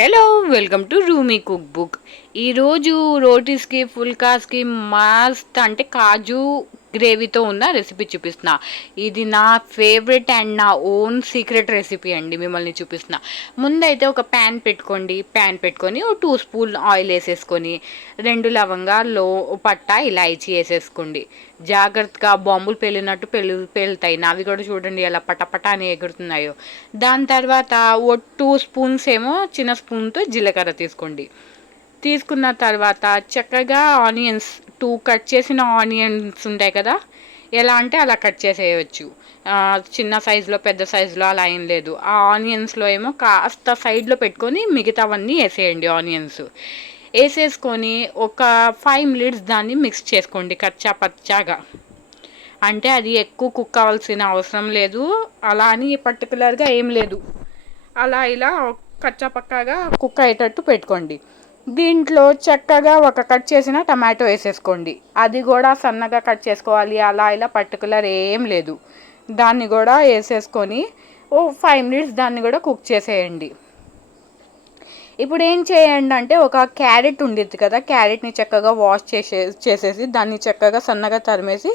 Hello, welcome to Rumi cook book. ఈరోజు రోటీస్కి ఫుల్కాస్కి మస్త్ అంటే కాజు గ్రేవీతో ఉన్న రెసిపీ చూపిస్తున్నా. ఇది నా ఫేవరెట్ అండ్ నా ఓన్ సీక్రెట్ రెసిపీ అండి. మిమ్మల్ని చూపిస్తున్నా. ముందైతే ఒక ప్యాన్ పెట్టుకొని ఒక 2 స్పూన్ ఆయిల్ వేసేసుకొని 2 లవంగాలు పట్ట ఇలాచీ వేసేసుకోండి. జాగ్రత్తగా బాంబులు పేలినట్టు పేలుతాయి. నావి కూడా చూడండి ఎలా పటపట అని ఎగురుతున్నాయో. దాని తర్వాత 2 స్పూన్స్ ఏమో చిన్న స్పూన్తో జీలకర్ర తీసుకోండి. తీసుకున్న తర్వాత చక్కగా ఆనియన్స్ 2 కట్ చేసిన ఆనియన్స్ ఉంటాయి కదా, ఎలా అంటే అలా కట్ చేసేయచ్చు. చిన్న సైజులో పెద్ద సైజులో అలా ఏం లేదు. ఆ ఆనియన్స్లో ఏమో కాస్త సైడ్లో పెట్టుకొని మిగతావన్నీ వేసేయండి. ఆనియన్స్ వేసేసుకొని ఒక 5 మినిట్స్ దాన్ని మిక్స్ చేసుకోండి కచ్చా పచ్చాగా. అంటే అది ఎక్కువ కుక్ అవ్వాల్సిన అవసరం లేదు, అలా అని పర్టికులర్గా ఏం లేదు. అలా ఇలా కచ్చా పక్కాగా కుక్ అయ్యేటట్టు పెట్టుకోండి. దీంట్లో చక్కగా ఒక కట్ చేసిన టమాటో వేసేసుకోండి. అది కూడా సన్నగా కట్ చేసుకోవాలి, అలా ఇలా పర్టికులర్ ఏం లేదు. దాన్ని కూడా వేసేసుకొని 5 మినిట్స్ దాన్ని కూడా కుక్ చేసేయండి. ఇప్పుడు ఏం చేయండి అంటే ఒక క్యారెట్ ఉండిద్ది కదా, క్యారెట్ని చక్కగా వాష్ చేసేసి దాన్ని చక్కగా సన్నగా తరిమేసి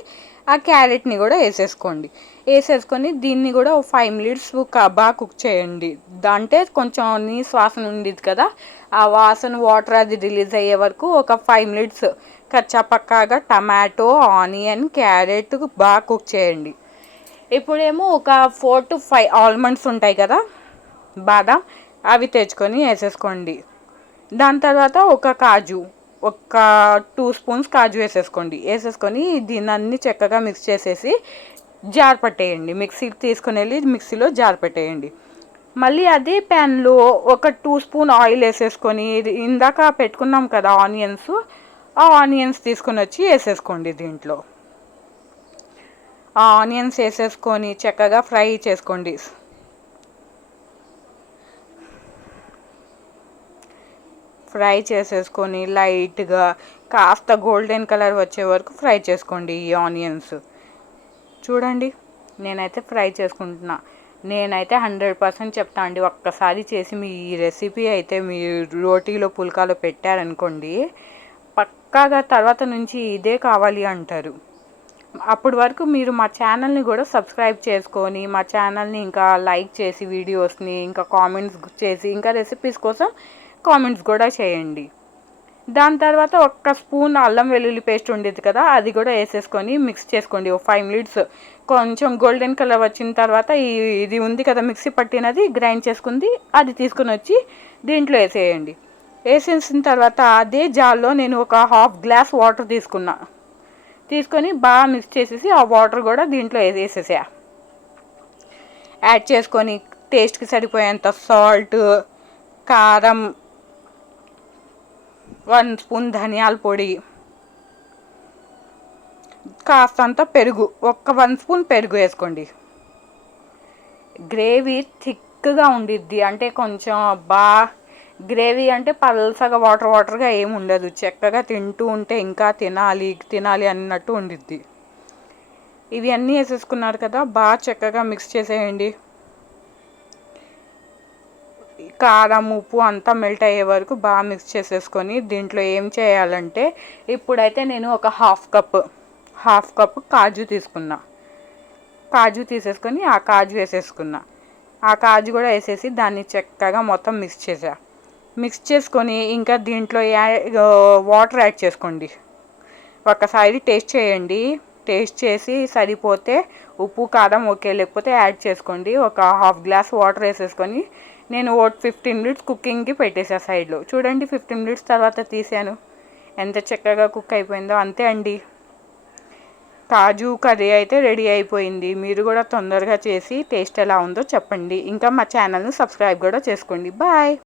ఆ క్యారెట్ని కూడా వేసేసుకొని దీన్ని కూడా 5 మినిట్స్ బాగా కుక్ చేయండి. అంటే కొంచెం నీసు వాసన ఉండిద్ది కదా, ఆ వాసన వాటర్ అది రిలీజ్ అయ్యే వరకు ఒక 5 మినిట్స్ కచ్చా పక్కాగా టమాటో, ఆనియన్, క్యారెట్ బాగా కుక్ చేయండి. ఇప్పుడేమో ఒక 4 to 5 ఆల్మండ్స్ ఉంటాయి కదా, బాదం, అవి తెచ్చుకొని వేసేసుకోండి. దాని తర్వాత ఒక 2 స్పూన్స్ కాజు వేసేసుకొని దీన్ని చక్కగా మిక్స్ చేసేసి జార్ పట్టేయండి. తీసుకొని వెళ్ళి మిక్సీలో జార్ పెట్టేయండి. మళ్ళీ అదే ప్యాన్లో ఒక 2 స్పూన్ ఆయిల్ వేసేసుకొని ఇందాక పెట్టుకున్నాం కదా ఆనియన్స్, ఆ ఆనియన్స్ తీసుకొని వచ్చి వేసేసుకోండి. దీంట్లో ఆ ఆనియన్స్ వేసేసుకొని చక్కగా ఫ్రై చేసుకోండి. ఫ్రై చేసేసుకొని లైట్గా కాస్త గోల్డెన్ కలర్ వచ్చే వరకు ఫ్రై చేసుకోండి. ఈ ఆనియన్స్ చూడండి, నేనైతే ఫ్రై చేసుకుంటున్నా. నేనైతే 100% చెప్తా అండి, ఒక్కసారి చేసి మీ ఈ రెసిపీ అయితే మీ రోటీలో పుల్కాలో పెట్టారనుకోండి, పక్కాగా తర్వాత నుంచి ఇదే కావాలి అంటారు. అప్పటి వరకు మీరు మా ఛానల్ని కూడా సబ్స్క్రైబ్ చేసుకొని మా ఛానల్ని ఇంకా లైక్ చేసి వీడియోస్ని ఇంకా కామెంట్స్ చేసి ఇంకా రెసిపీస్ కోసం కామెంట్స్ కూడా చేయండి. దాని తర్వాత ఒక్క స్పూన్ అల్లం వెల్లుల్లి పేస్ట్ ఉండేది కదా, అది కూడా వేసేసుకొని మిక్స్ చేసుకోండి. 5 మినిట్స్ కొంచెం గోల్డెన్ కలర్ వచ్చిన తర్వాత ఇది ఉంది కదా మిక్సీ పట్టినది గ్రైండ్ చేసుకుంది, అది తీసుకుని వచ్చి దీంట్లో వేసేయండి. వేసేసిన తర్వాత అదే జార్లో నేను ఒక 1/2 గ్లాస్ వాటర్ తీసుకొని బాగా మిక్స్ చేసేసి ఆ వాటర్ కూడా దీంట్లో యాడ్ చేసుకొని టేస్ట్కి సరిపోయేంత సాల్ట్, కారం, 1 స్పూన్ ధనియాల పొడి, కాస్తంత పెరుగు, 1 స్పూన్ పెరుగు వేసుకోండి. గ్రేవీ థిక్గా ఉండిద్ది, అంటే కొంచెం గ్రేవీ అంటే పల్సగా వాటర్గా ఏమి ఉండదు. చక్కగా తింటూ ఉంటే ఇంకా తినాలి అన్నట్టు ఉండిద్ది. ఇవి అన్నీ వేసేసుకున్నారు కదా, బాగా చక్కగా మిక్స్ చేసేయండి. కారం, ఉప్పు అంతా మెల్ట్ అయ్యే వరకు బాగా మిక్స్ చేసేసుకొని దీంట్లో ఏం చేయాలంటే, ఇప్పుడైతే నేను ఒక హాఫ్ కప్ కాజు తీసేసుకొని ఆ కాజు వేసేసుకున్నా. ఆ కాజు కూడా వేసేసి దాన్ని చక్కగా మొత్తం మిక్స్ చేసుకొని ఇంకా దీంట్లో వాటర్ యాడ్ చేసుకోండి. ఒక్కసారి టేస్ట్ చేయండి. టేస్ట్ చేసి సరిపోతే ఉప్పు కారం ఓకే, లేకపోతే యాడ్ చేసుకోండి. ఒక 1/2 గ్లాస్ వాటర్ వేసేసుకొని నేను 15 మినిట్స్ కుకింగ్కి పెట్టేసా సైడ్లో. చూడండి, 15 మినిట్స్ తర్వాత తీసాను, ఎంత చక్కగా కుక్ అయిపోయిందో. అంతే అండి, కాజు కర్రీ అయితే రెడీ అయిపోయింది. మీరు కూడా తొందరగా చేసి టేస్ట్ ఎలా ఉందో చెప్పండి. ఇంకా మా ఛానల్ని సబ్స్క్రైబ్ కూడా చేసుకోండి. బాయ్.